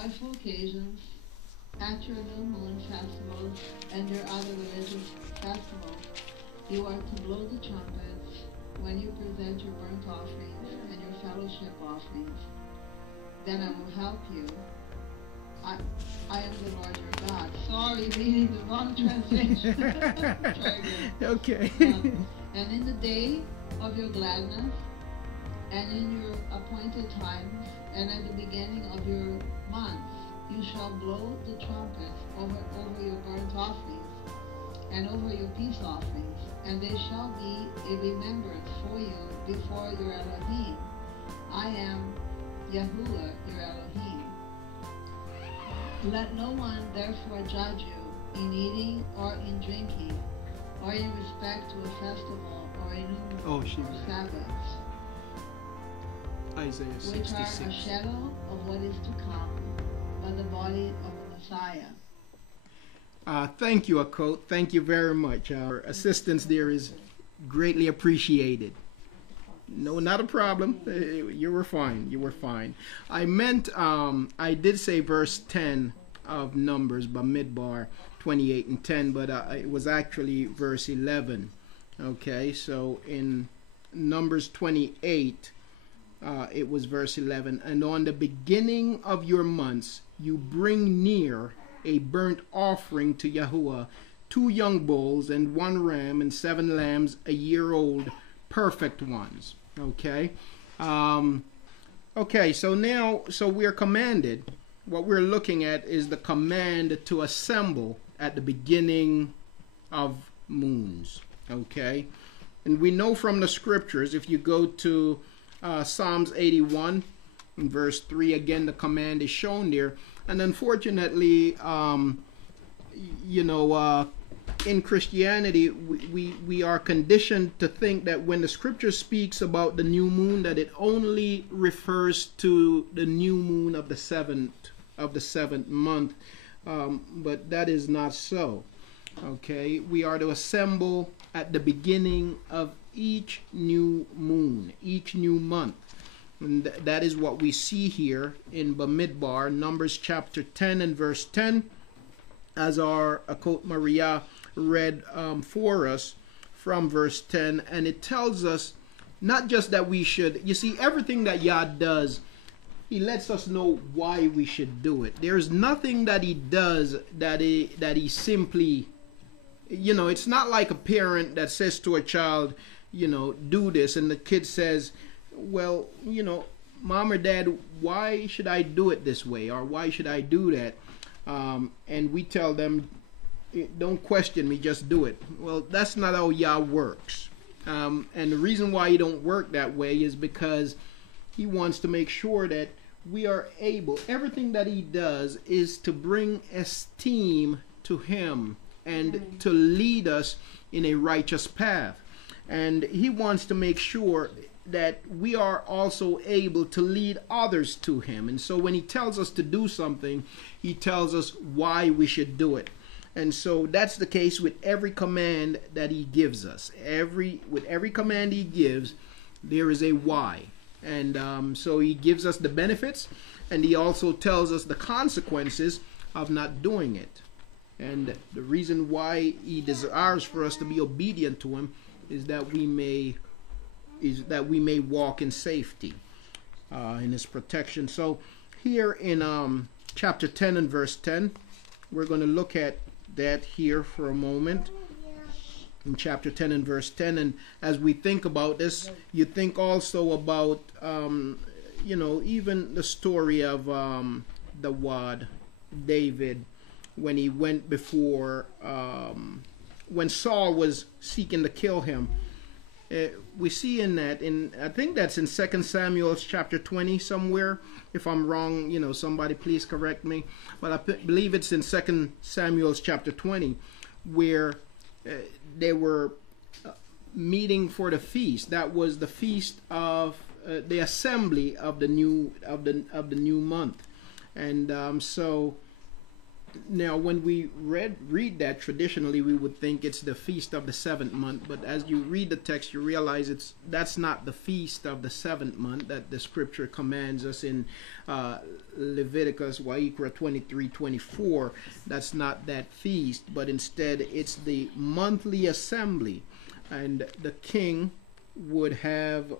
joyful occasions, at your new moon festivals, and your other religious festivals, you are to blow the trumpets when you present your burnt offerings and your fellowship offerings. Then I will help you. I, I am the Lord your God. Sorry, reading the wrong translation. Try again. Okay. And in the day of your gladness, and in your appointed times, and at the beginning of your months, you shall blow the trumpets over your burnt offerings and over your peace offerings, and they shall be a remembrance for you before your Elohim. I am Yahuwah, your Elohim. Let no one therefore judge you in eating or in drinking, or in respect to a festival or a new moon or Sabbaths, Isaiah which 66. are a shadow of what is to come, but the body of the Messiah. Thank you, Akot. Thank you very much. Our assistance there is greatly appreciated. No, not a problem. You were fine. You were fine. I meant, I did say verse 10 of Numbers, Bamidbar 28 and 10, but it was actually verse 11. Okay, so in Numbers 28, it was verse 11. And on the beginning of your months, you bring near a burnt offering to Yahuwah, 2 young bulls and 1 ram and 7 lambs a year old, perfect ones. Okay. Okay, so now, we're commanded. What we're looking at is the command to assemble at the beginning of moons. Okay. And we know from the scriptures, if you go to Psalms 81, in verse 3, again, the command is shown there. And unfortunately, in Christianity, we are conditioned to think that when the scripture speaks about the new moon, that it only refers to the new moon of the seventh month. But that is not so. Okay, we are to assemble at the beginning of each new moon, each new month. And that is what we see here in Bamidbar, Numbers chapter 10 and verse 10, as our Akot Maria read for us from verse 10. And it tells us not just that we should, you see, everything that Yah does, he lets us know why we should do it. There's nothing that he does that he simply, it's not like a parent that says to a child, do this, and the kid says, well, mom or dad, why should I do it this way, or why should I do that? And we tell them, don't question me, just do it. Well, that's not how Yah works. And the reason why he don't work that way is because he wants to make sure that we are able, everything that he does is to bring esteem to him and to lead us in a righteous path. And he wants to make sure that we are also able to lead others to him. And so when he tells us to do something, he tells us why we should do it. And so that's the case with every command that he gives us. With every command he gives, there is a why. And so he gives us the benefits, and he also tells us the consequences of not doing it. And the reason why he desires for us to be obedient to him is that we may walk in safety, in his protection. So here in chapter 10 and verse 10, we're going to look at that here for a moment. In chapter 10 and verse 10, and as we think about this, you think also about even the story of the Wad, David, when he went before, when Saul was seeking to kill him. We see in that, I think that's in 2 Samuel chapter 20 somewhere. If I'm wrong, somebody please correct me. But I believe it's in 2 Samuel chapter 20, where they were meeting for the feast. That was the feast of the assembly of the new month. And so Now, when we read that, traditionally we would think it's the feast of the seventh month, but as you read the text, you realize that's not the feast of the seventh month that the scripture commands us in Leviticus, Wa'ikra 23:24. That's not that feast, but instead it's the monthly assembly, and the king would have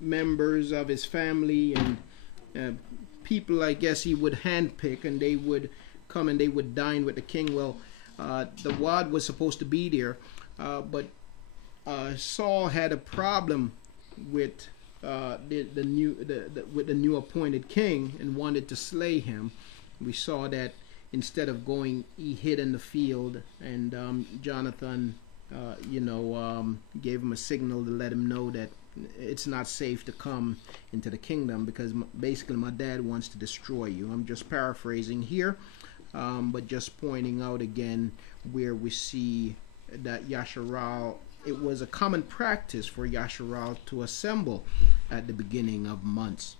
members of his family and people, I guess, he would handpick, and they would come and they would dine with the king. Well, the wad was supposed to be there, but Saul had a problem with the new appointed king and wanted to slay him. We saw that instead of going, he hid in the field, and Jonathan, gave him a signal to let him know that it's not safe to come into the kingdom because basically my dad wants to destroy you. I'm just paraphrasing here, but just pointing out again where we see that Yasharal, it was a common practice for Yasharal to assemble at the beginning of months.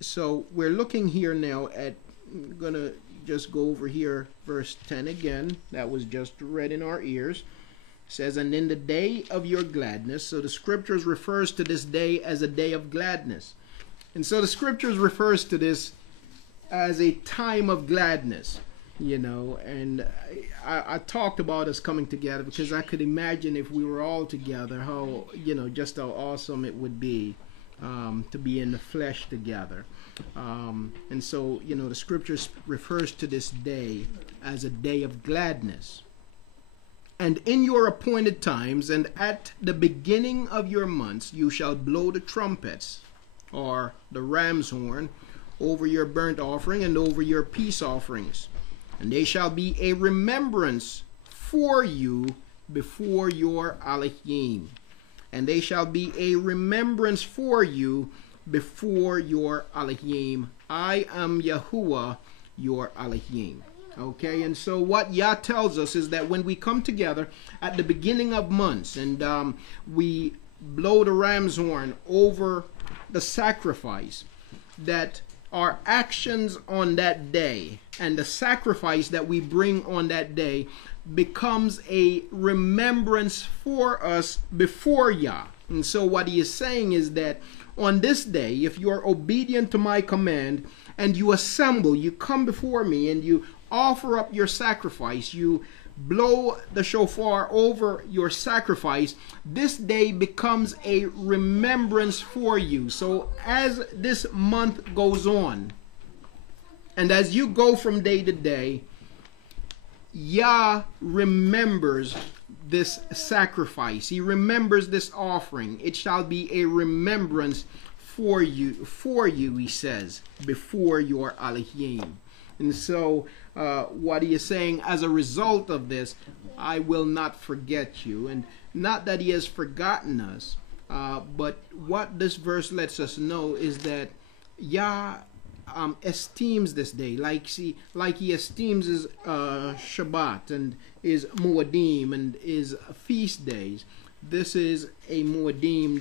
So we're looking here now at, I'm gonna just go over here verse 10 again, that was just read in our ears. Says, and in the day of your gladness. So the scriptures refers to this day as a day of gladness. And so the scriptures refers to this as a time of gladness, and I talked about us coming together because I could imagine if we were all together, how, just how awesome it would be to be in the flesh together. And so, the scriptures refers to this day as a day of gladness. And in your appointed times, and at the beginning of your months, you shall blow the trumpets, or the ram's horn, over your burnt offering and over your peace offerings. And they shall be a remembrance for you before your Elohim. And they shall be a remembrance for you before your Elohim. I am Yahuwah, your Elohim. Okay, and so what Yah tells us is that when we come together at the beginning of months and we blow the ram's horn over the sacrifice, that our actions on that day and the sacrifice that we bring on that day becomes a remembrance for us before Yah. And so what he is saying is that on this day, if you are obedient to my command and you assemble, you come before me and you offer up your sacrifice, you blow the shofar over your sacrifice, this day becomes a remembrance for you. So as this month goes on, and as you go from day to day, Yah remembers this sacrifice. He remembers this offering. It shall be a remembrance for you, he says, before your Elohim. And so what he is saying, as a result of this, I will not forget you. And not that he has forgotten us, but what this verse lets us know is that Yah esteems this day, like he esteems his Shabbat and his Muadim and his feast days. This is a Muadim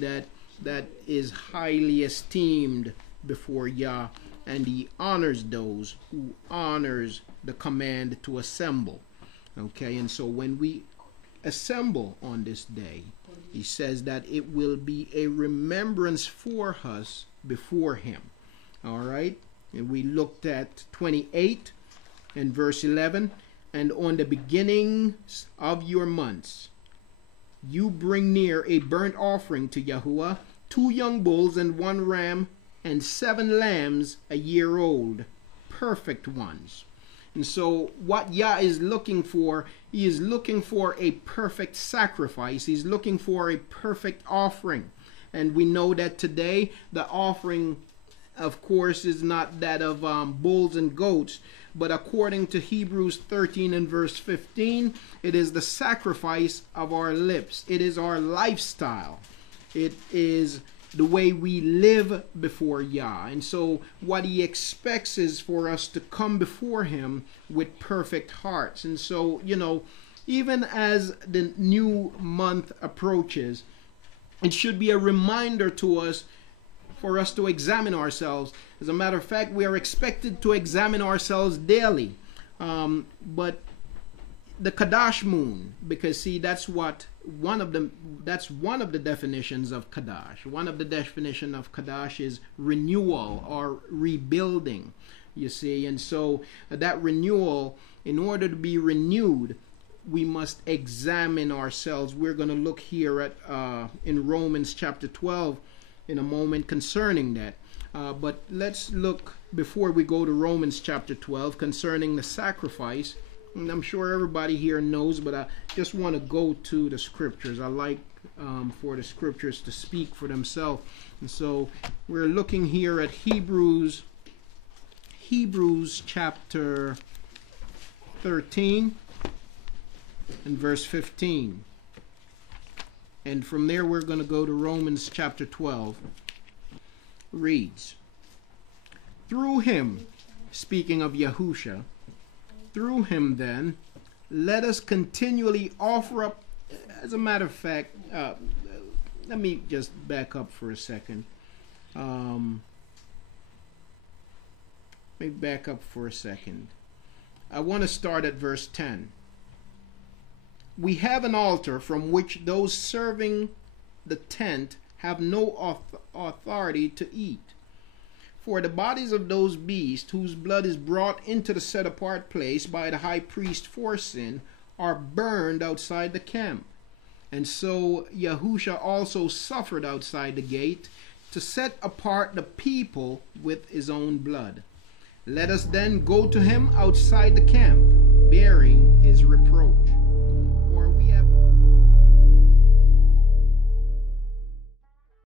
that is highly esteemed before Yah, and he honors those who honors the command to assemble. Okay, and so when we assemble on this day, he says that it will be a remembrance for us before him. All right, and we looked at 28 and verse 11. And on the beginnings of your months, you bring near a burnt offering to Yahuwah, 2 young bulls and 1 ram, and 7 lambs a year old, perfect ones. And so what Yah is looking for, he is looking for a perfect sacrifice. He's looking for a perfect offering. And we know that today the offering, of course, is not that of bulls and goats, but according to Hebrews 13 and verse 15, it is the sacrifice of our lips. It is our lifestyle. It is the way we live before Yah. And so what he expects is for us to come before him with perfect hearts. And so, even as the new month approaches, it should be a reminder to us for us to examine ourselves. As a matter of fact, we are expected to examine ourselves daily. But the Kadash moon, because see, that's one of the definitions of Kadash. One of the definition of Kadash is renewal or rebuilding, you see. And so that renewal, in order to be renewed, we must examine ourselves. We're going to look here at in Romans chapter 12 in a moment concerning that. But let's look, before we go to Romans chapter 12, concerning the sacrifice. And I'm sure everybody here knows, but I just want to go to the scriptures. I like for the scriptures to speak for themselves. And so we're looking here at Hebrews chapter 13 and verse 15. And from there we're going to go to Romans chapter 12. Reads, through him, speaking of Yahusha, through him then, let us continually offer up. As a matter of fact, let me just back up for a second. Let me back up for a second. I want to start at verse 10. We have an altar from which those serving the tent have no authority to eat. For the bodies of those beasts whose blood is brought into the set apart place by the high priest for sin are burned outside the camp. And so Yahusha also suffered outside the gate to set apart the people with his own blood. Let us then go to him outside the camp, bearing his reproach.